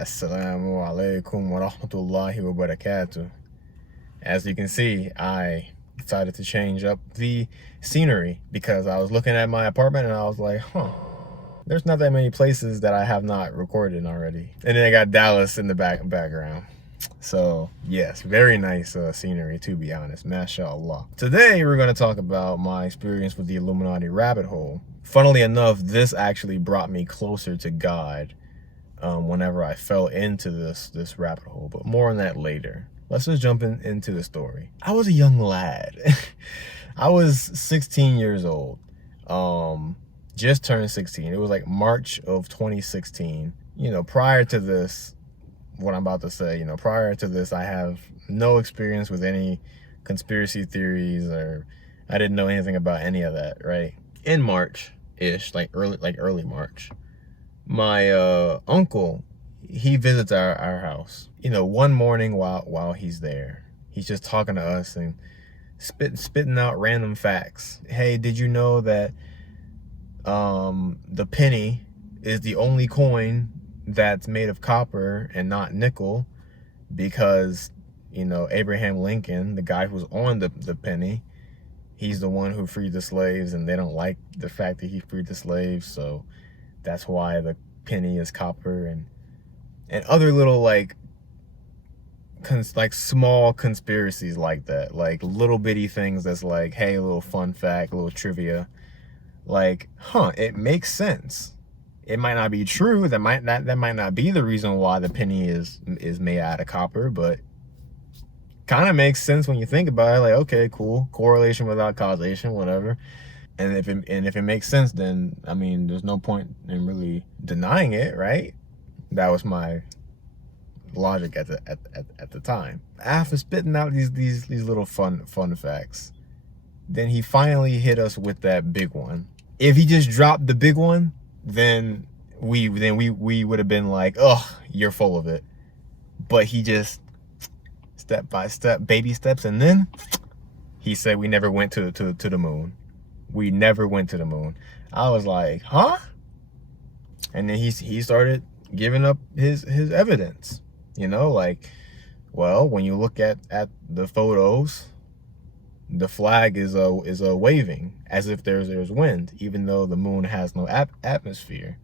Assalamu alaikum wa rahmatullahi wa barakatuh. As you can see, I decided to change up the scenery because I was looking at my apartment and I was like, there's not that many places that I have not recorded already. And then I got Dallas in the background. So yes, very nice scenery, to be honest, mashallah. Today we're going to talk about my experience with the Illuminati rabbit hole. Funnily enough, this actually brought me closer to God whenever I fell into this rabbit hole, but more on that later. Let's just jump into the story. I was a young lad. I was 16 years old. Just turned 16. It was like March of 2016. You know, prior to this, what I'm about to say, you know, prior to this, I have no experience with any conspiracy theories, or I didn't know anything about any of that, right? In March-ish, like early March, my uncle, he visits our house. You know, one morning while he's there, he's just talking to us and spitting out random facts. Hey, did you know that the penny is the only coin that's made of copper and not nickel? Because, you know, Abraham Lincoln, the guy who's on the penny, he's the one who freed the slaves, and they don't like the fact that he freed the slaves, so that's why the penny is copper. And other little like small conspiracies like that, like little bitty things that's like, hey, a little fun fact, a little trivia, like, it makes sense. It might not be true, that might not be the reason why the penny is made out of copper, but kind of makes sense when you think about it. Like, okay, cool, correlation without causation, whatever. And if it makes sense, then I mean, there's no point in really denying it, right? That was my logic at the time. After spitting out these little fun facts, then he finally hit us with that big one. If he just dropped the big one, then we would have been like, oh, you're full of it. But he just step by step, baby steps, and then he said we never went to the moon. We never went to the moon. I was like, huh? And then he started giving up his evidence. You know, like, well, when you look at the photos, the flag is waving as if there's wind, even though the moon has no atmosphere.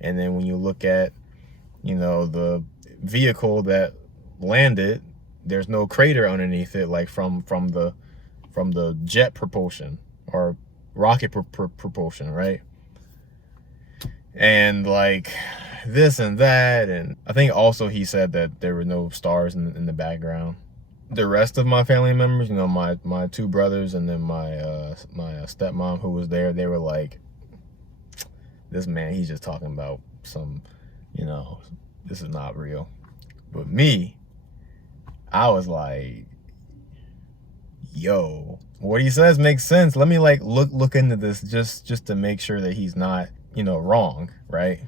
And then when you look at, you know, the vehicle that landed, there's no crater underneath it, like from the jet propulsion or rocket propulsion, right? And like this and that, and I think also he said that there were no stars in the background. The rest of my family members, you know, my two brothers and then my stepmom who was there, they were like, this man, he's just talking about some, you know, this is not real. But me, I was like, yo, what he says makes sense. Let me like look into this just to make sure that he's not, you know, wrong, right?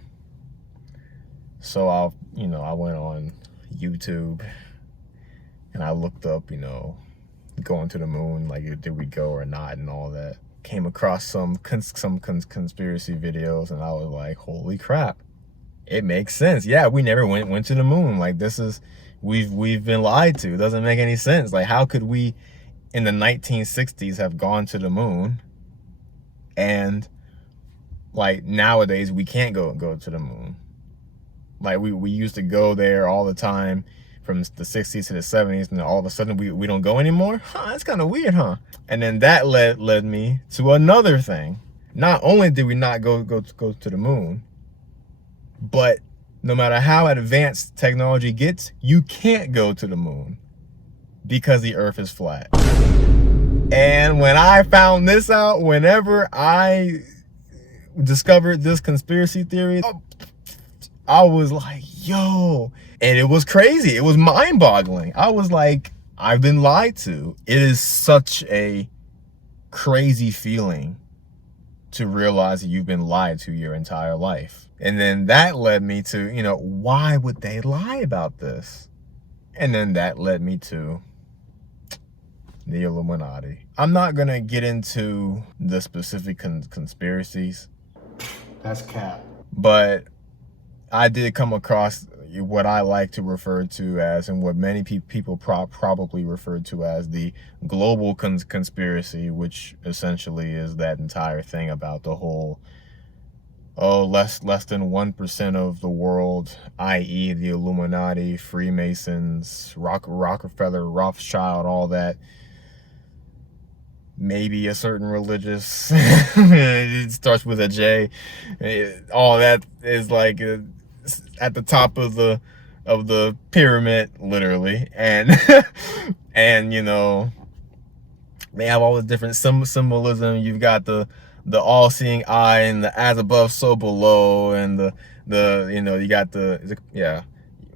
So I went on YouTube and I looked up, you know, going to the moon, like, did we go or not, and all that. Came across some conspiracy videos, and I was like, holy crap, it makes sense. Yeah, we never went to the moon. Like, this is, we've been lied to. It doesn't make any sense. Like, how could we in the 1960s have gone to the moon, and like nowadays we can't go to the moon? Like, we used to go there all the time from the 60s to the 70s, and then all of a sudden we don't go anymore? That's kind of weird, huh? And then that led me to another thing. Not only did we not go to the moon, but no matter how advanced technology gets, you can't go to the moon because the earth is flat. And when I found this out, whenever I discovered this conspiracy theory, I was like, yo, and it was crazy. It was mind-boggling. I was like, I've been lied to. It is such a crazy feeling to realize that you've been lied to your entire life. And then that led me to, you know, why would they lie about this? And then that led me to the Illuminati. I'm not gonna get into the specific conspiracies. That's cap. But I did come across, what I like to refer to as, and what many people probably refer to as, the global conspiracy, which essentially is that entire thing about the whole, oh, less than 1% of the world, i.e. the Illuminati, Freemasons, Rockefeller, Rothschild, all that, maybe a certain religious it starts with a J, all that is like at the top of the pyramid, literally. And and you know, they have all the different symbolism. You've got the all-seeing eye, and the as above so below, and the you know, you got the, yeah,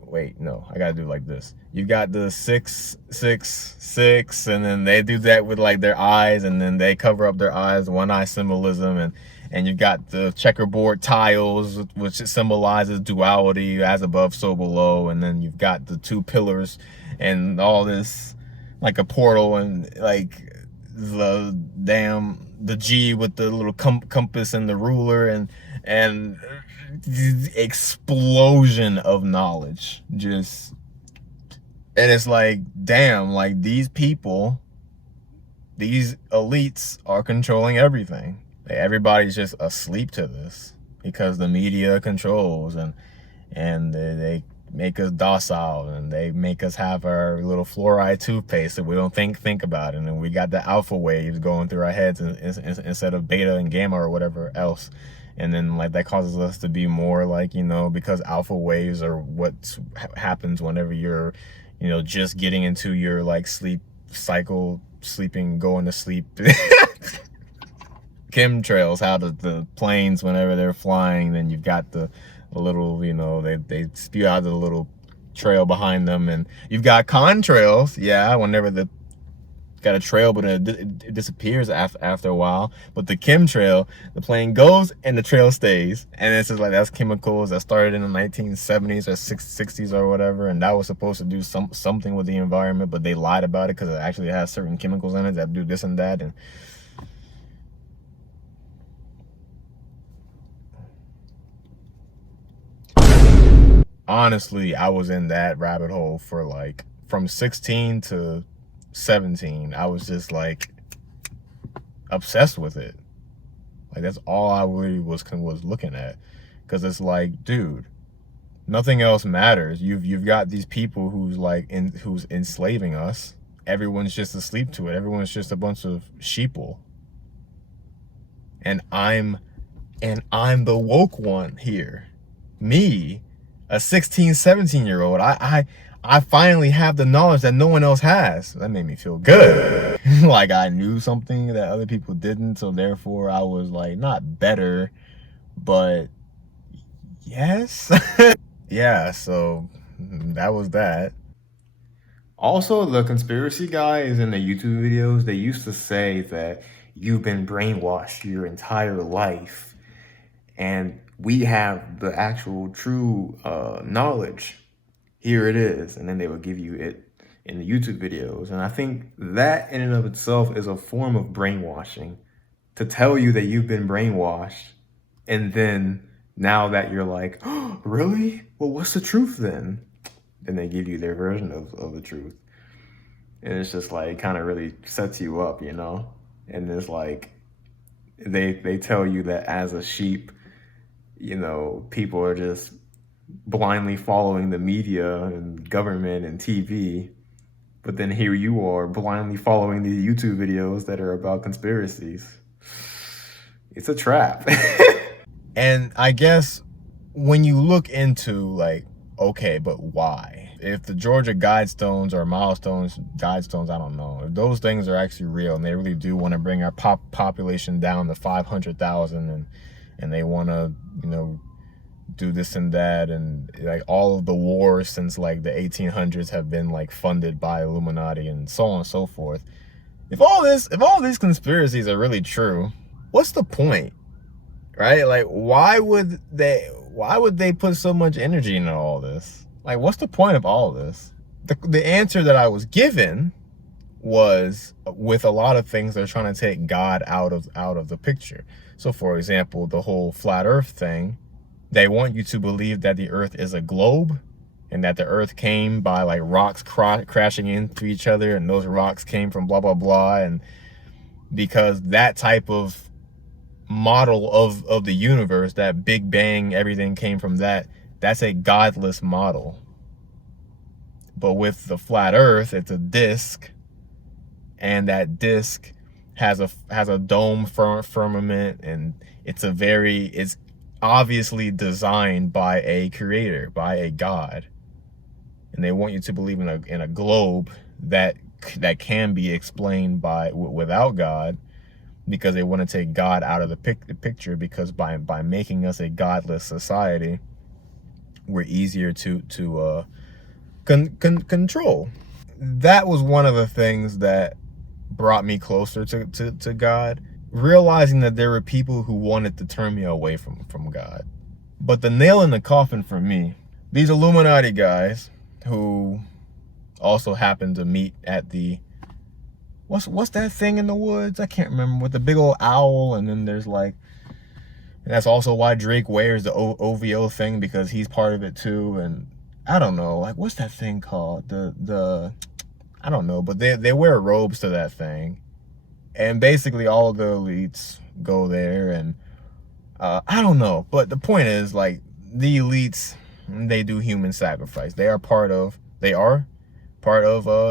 wait, no, I gotta do like this. You got the 666, and then they do that with like their eyes, and then they cover up their eyes, one eye symbolism. And you've got the checkerboard tiles, which symbolizes duality, as above so below. And then you've got the two pillars and all this, like a portal, and like the G with the little compass and the ruler, and explosion of knowledge. Just, and it's like, damn, like these people, these elites are controlling everything. Everybody's just asleep to this because the media controls, and they make us docile, and they make us have our little fluoride toothpaste that we don't think about it. And then we got the alpha waves going through our heads instead of beta and gamma or whatever else. And then like that causes us to be more like, you know, because alpha waves are what happens whenever you're, you know, just getting into your like sleep cycle, going to sleep. Chemtrails, how the planes, whenever they're flying, then you've got the little, you know, they spew out the little trail behind them. And you've got contrails, yeah, whenever the got a trail, but it disappears after a while. But the chemtrail, the plane goes and the trail stays. And it's just like, that's chemicals that started in the 1970s or 60s or whatever, and that was supposed to do something with the environment, but they lied about it because it actually has certain chemicals in it that do this and that. And honestly, I was in that rabbit hole for like from 16 to 17. I was just like obsessed with it. Like that's all I really was looking at, because it's like, dude, nothing else matters. You've got these people who's enslaving us. Everyone's just asleep to it. Everyone's just a bunch of sheeple. And I'm the woke one here. Me, a 16, 17-year-old, I finally have the knowledge that no one else has. That made me feel good. Like I knew something that other people didn't, so therefore I was like, not better, but yes. Yeah, so that was that. Also, the conspiracy guys in the YouTube videos, they used to say that you've been brainwashed your entire life, and we have the actual true knowledge. Here it is. And then they would give you it in the YouTube videos. And I think that in and of itself is a form of brainwashing, to tell you that you've been brainwashed. And then now that you're like, oh, really? Well, what's the truth then? Then they give you their version of the truth. And it's just like, kind of really sets you up, you know? And it's like, they tell you that as a sheep, you know, people are just blindly following the media and government and TV, but then here you are blindly following the YouTube videos that are about conspiracies. It's a trap. And I guess when you look into like, okay, but why? If the Georgia Guidestones or Milestones, Guidestones, I don't know, if those things are actually real and they really do want to bring our population down to 500,000, and they want to, you know, do this and that, and like all of the wars since like the 1800s have been like funded by Illuminati and so on and so forth. If all these conspiracies are really true, what's the point, right? Like, why would they put so much energy into all this? Like, what's the point of all this? The answer that I was given was, with a lot of things, they're trying to take God out of the picture. So for example, the whole flat earth thing, they want you to believe that the earth is a globe, and that the earth came by like rocks crashing into each other, and those rocks came from blah blah blah. And because that type of model of the universe, that Big Bang, everything came from that, that's a godless model. But with the flat earth, it's a disc, and that disc has a dome firmament, and it's obviously designed by a creator, by a god. And they want you to believe in a globe that can be explained without God, because they want to take God out of the picture, because by making us a godless society, we're easier to control. That was one of the things that brought me closer to God, realizing that there were people who wanted to turn me away from God. But the nail in the coffin for me, these Illuminati guys, who also happened to meet at the, what's that thing in the woods? I can't remember, with the big old owl, and then there's like, and that's also why Drake wears the OVO thing, because he's part of it too. And I don't know, like, what's that thing called? I don't know, but they wear robes to that thing. And basically all of the elites go there, and I don't know. But the point is, like, the elites, they do human sacrifice. They are part of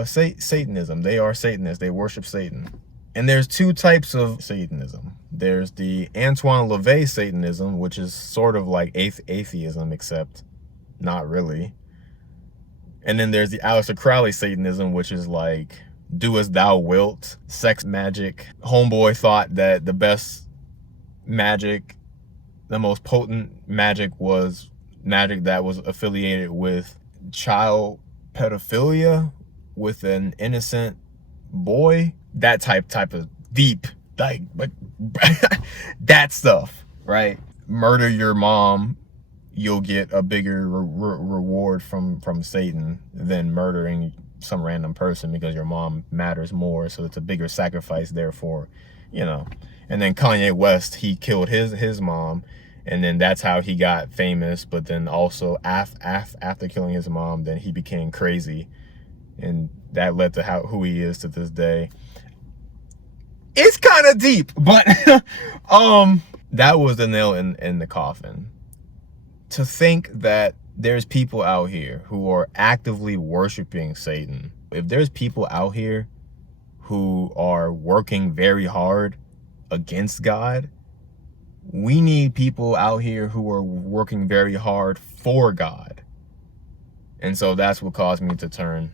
Satanism. They are Satanists. They worship Satan. And there's two types of Satanism. There's the Antoine LaVey Satanism, which is sort of like atheism, except not really. And then there's the Aleister Crowley Satanism, which is like, do as thou wilt, sex magic. Homeboy thought that the best magic, the most potent magic, was magic that was affiliated with child pedophilia with an innocent boy. That type of deep, like that stuff, right? Murder your mom, you'll get a bigger reward from Satan than murdering some random person, because your mom matters more, so it's a bigger sacrifice, therefore, you know. And then Kanye West, he killed his mom, and then that's how he got famous. But then also after killing his mom, then he became crazy, and that led to who he is to this day. It's kind of deep, but that was the nail in the coffin. To think that there's people out here who are actively worshiping Satan. If there's people out here who are working very hard against God, we need people out here who are working very hard for God. And so that's what caused me to turn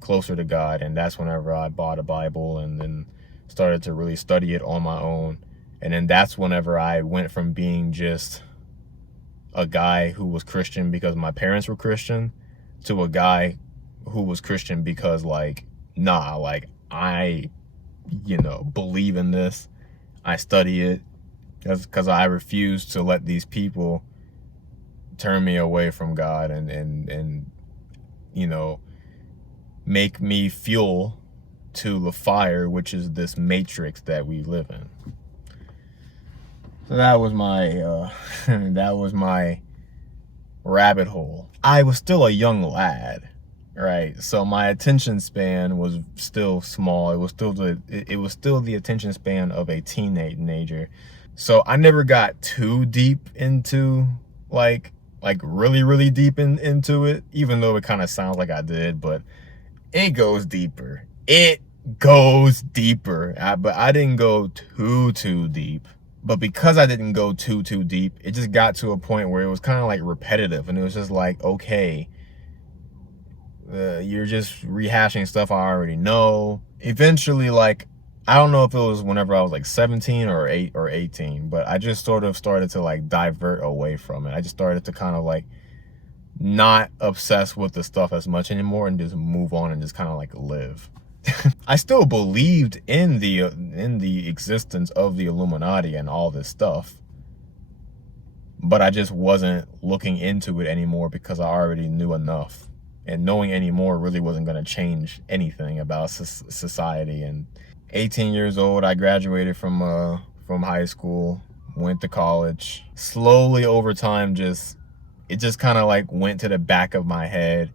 closer to God. And that's whenever I bought a Bible and then started to really study it on my own. And then that's whenever I went from being just a guy who was Christian because my parents were Christian, to a guy who was Christian because, like, nah, like, I, believe in this. I study it. That's because I refuse to let these people turn me away from God and make me fuel to the fire, which is this matrix that we live in. So that was my rabbit hole. I was still a young lad, right? So my attention span was still small. It was still the attention span of a teenager. So I never got too deep into like really, really deep into it, even though it kind of sounds like I did, but it goes deeper. It goes deeper. But I didn't go too deep. But because I didn't go too deep, it just got to a point where it was kind of like repetitive, and it was just like, okay, you're just rehashing stuff I already know. Eventually, like, I don't know if it was whenever I was like 17 or 18, but I just sort of started to like divert away from it. I just started to kind of like not obsess with the stuff as much anymore and just move on and just kind of like live. I still believed in the existence of the Illuminati and all this stuff, but I just wasn't looking into it anymore because I already knew enough, and knowing anymore really wasn't going to change anything about society. And 18 years old, I graduated from high school, went to college. Slowly over time, just it just kind of like went to the back of my head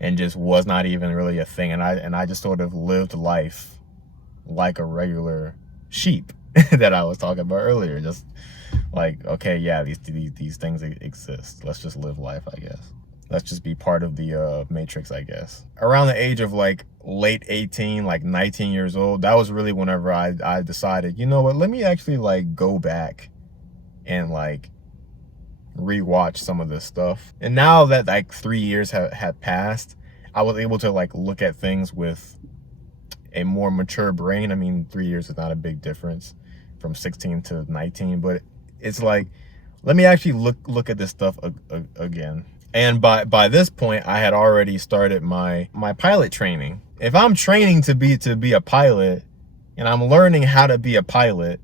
and just was not even really a thing. And I just sort of lived life like a regular sheep that I was talking about earlier. Just like, okay, yeah, these things exist. Let's just live life, I guess. Let's just be part of the matrix, I guess. Around the age of like late 18, like 19 years old, that was really whenever I decided, you know what, let me actually like go back and like rewatch some of this stuff. And now that like 3 years had passed, I was able to like look at things with a more mature brain. I mean, 3 years is not a big difference from 16 to 19, but it's like, let me actually look at this stuff again. And by this point, I had already started my pilot training. If I'm training to be a pilot, and I'm learning how to be a pilot,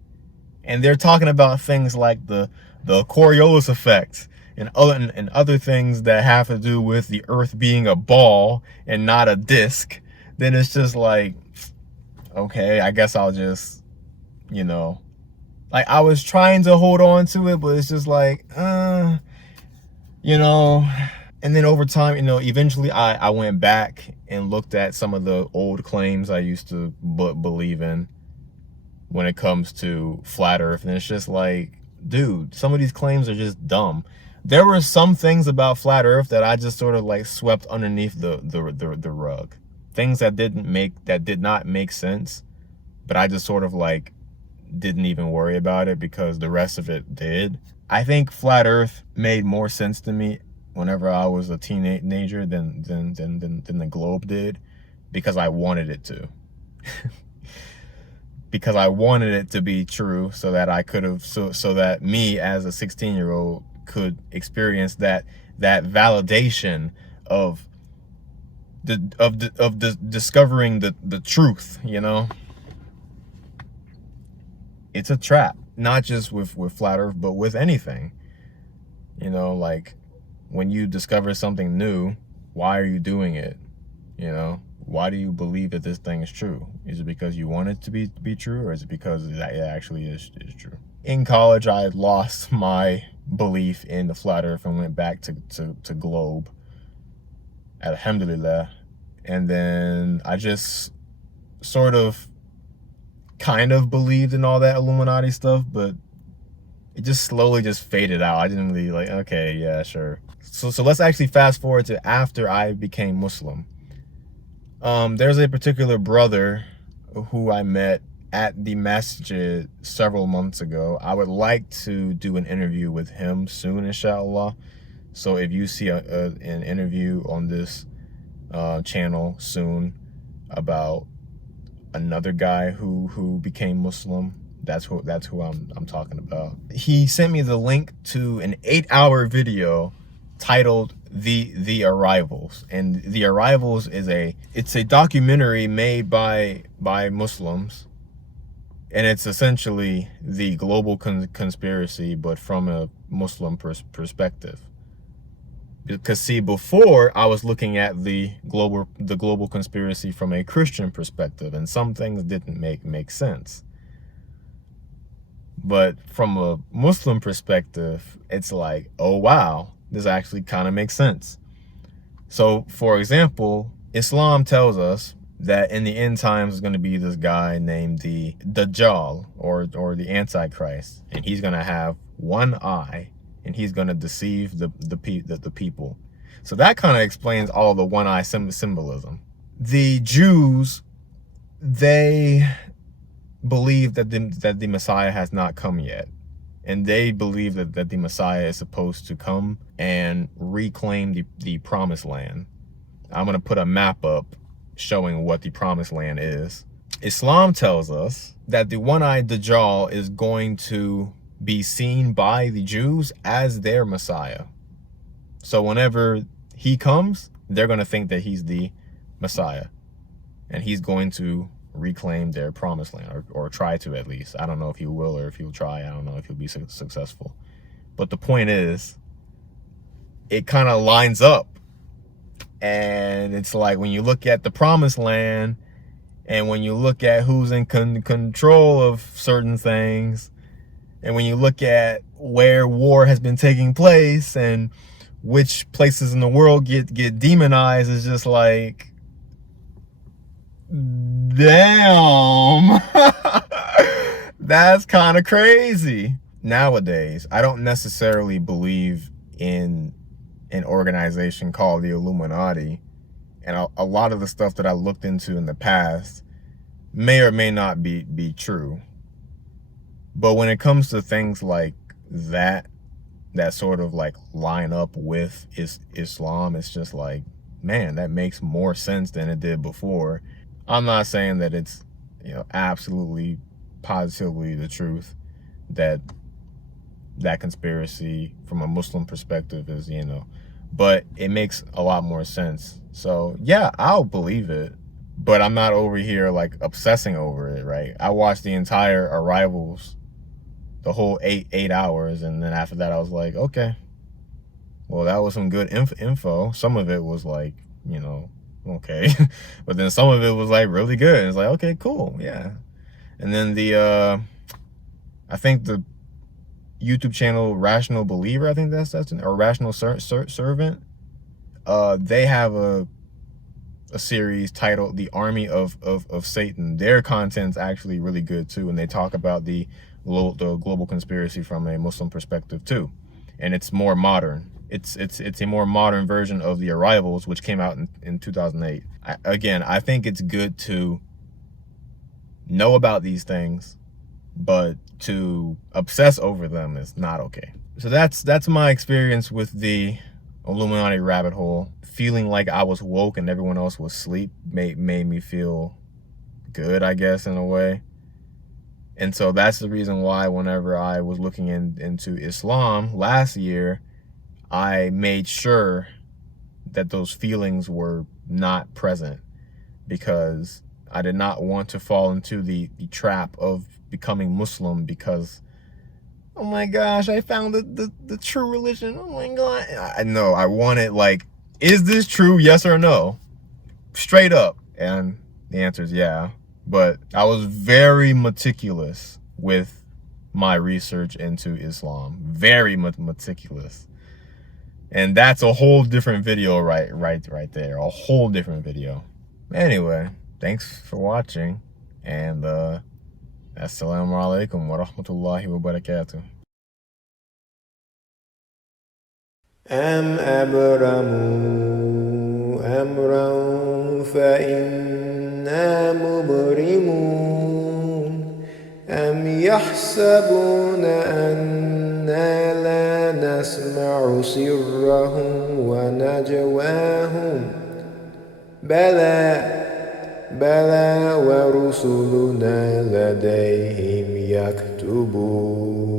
and they're talking about things like the Coriolis effect and other things that have to do with the Earth being a ball and not a disc, then it's just like, okay, I guess I'll just, you know, like I was trying to hold on to it, but it's just like, you know. And then over time, you know, eventually I went back and looked at some of the old claims I used to believe in when it comes to flat Earth. And it's just like, dude, some of these claims are just dumb. There were some things about flat Earth that I just sort of like swept underneath the rug. Things that did not make sense, but I just sort of like didn't even worry about it because the rest of it did. I think flat Earth made more sense to me whenever I was a teenager than the globe did, because I wanted it to. Because I wanted it to be true, so that I could have, so that me as a 16-year-old could experience that validation of discovering the truth, you know. It's a trap, not just with flat Earth, but with anything, you know. Like, when you discover something new, why are you doing it? You know, why do you believe that this thing is true? Is it because you want it to be true, or is it because it actually is true? In college, I lost my belief in the flat Earth and went back to globe, alhamdulillah. And then I just sort of kind of believed in all that Illuminati stuff, but it just slowly just faded out. I didn't really like, okay, yeah, sure. So let's actually fast forward to after I became Muslim. There's a particular brother who I met at the masjid several months ago. I would like to do an interview with him soon, inshallah. So if you see an interview on this channel soon about another guy who became Muslim, that's who I'm talking about. He sent me the link to an 8-hour video titled The Arrivals. And The Arrivals is it's a documentary made by Muslims, and it's essentially the global conspiracy, but from a Muslim perspective. Because see, before I was looking at the global conspiracy from a Christian perspective, and some things didn't make sense. But from a Muslim perspective, it's like, oh wow, this actually kind of makes sense. So, for example, Islam tells us that in the end times is going to be this guy named the Dajjal, or the Antichrist, and he's going to have one eye, and he's going to deceive the people. So that kind of explains all the one eye symbolism. The Jews, they believe that the Messiah has not come yet. And they believe that the Messiah is supposed to come and reclaim the promised land. I'm going to put a map up showing what the promised land is. Islam tells us that the one-eyed Dajjal is going to be seen by the Jews as their Messiah. So whenever he comes, they're going to think that he's the Messiah, and he's going to reclaim their promised land, or try to, at least. I don't know if he will, or if he'll try. I don't know if he'll be successful. But the point is, it kind of lines up. And it's like, when you look at the promised land, and when you look at who's in control of certain things, and when you look at where war has been taking place, and which places in the world get demonized is just like, damn. That's kind of crazy. Nowadays, I don't necessarily believe in an organization called the Illuminati, and a lot of the stuff that I looked into in the past may or may not be true. But when it comes to things like that sort of like line up with Islam, it's just like, man, that makes more sense than it did before. I'm not saying that it's, you know, absolutely positively the truth that conspiracy from a Muslim perspective is, you know, but it makes a lot more sense. So yeah, I'll believe it, but I'm not over here like obsessing over it, right? I watched the entire Arrivals, the whole eight hours, and then after that I was like, okay, well, that was some good info. Some of it was like, you know, okay. But then some of it was like really good. It's like, okay, cool, yeah. And then the I think the YouTube channel Rational Believer, I think that's or Rational Servant, they have a series titled The Army of Satan. Their content's actually really good too, and they talk about the global conspiracy from a Muslim perspective too, and it's more modern. It's a more modern version of the Arrivals, which came out in 2008. Again, I think it's good to know about these things, but to obsess over them is not okay. So that's my experience with the Illuminati rabbit hole. Feeling like I was woke and everyone else was asleep made me feel good, I guess, in a way. And so that's the reason why whenever I was looking into Islam last year, I made sure that those feelings were not present, because I did not want to fall into the trap of becoming Muslim because, oh my gosh, I found the true religion. Oh my God. I know, I wanted, like, is this true? Yes or no? Straight up. And the answer is yeah. But I was very meticulous with my research into Islam. Very meticulous. And that's a whole different video right there. A whole different video. Anyway, thanks for watching. And assalamu alaikum wa rahmatullahi wa barakatuh. أم أبرموا أمرا فإنا مبرمون أم يحسبون أنا لا نسمع سرهم ونجواهم بلى ورسلنا لديهم يكتبون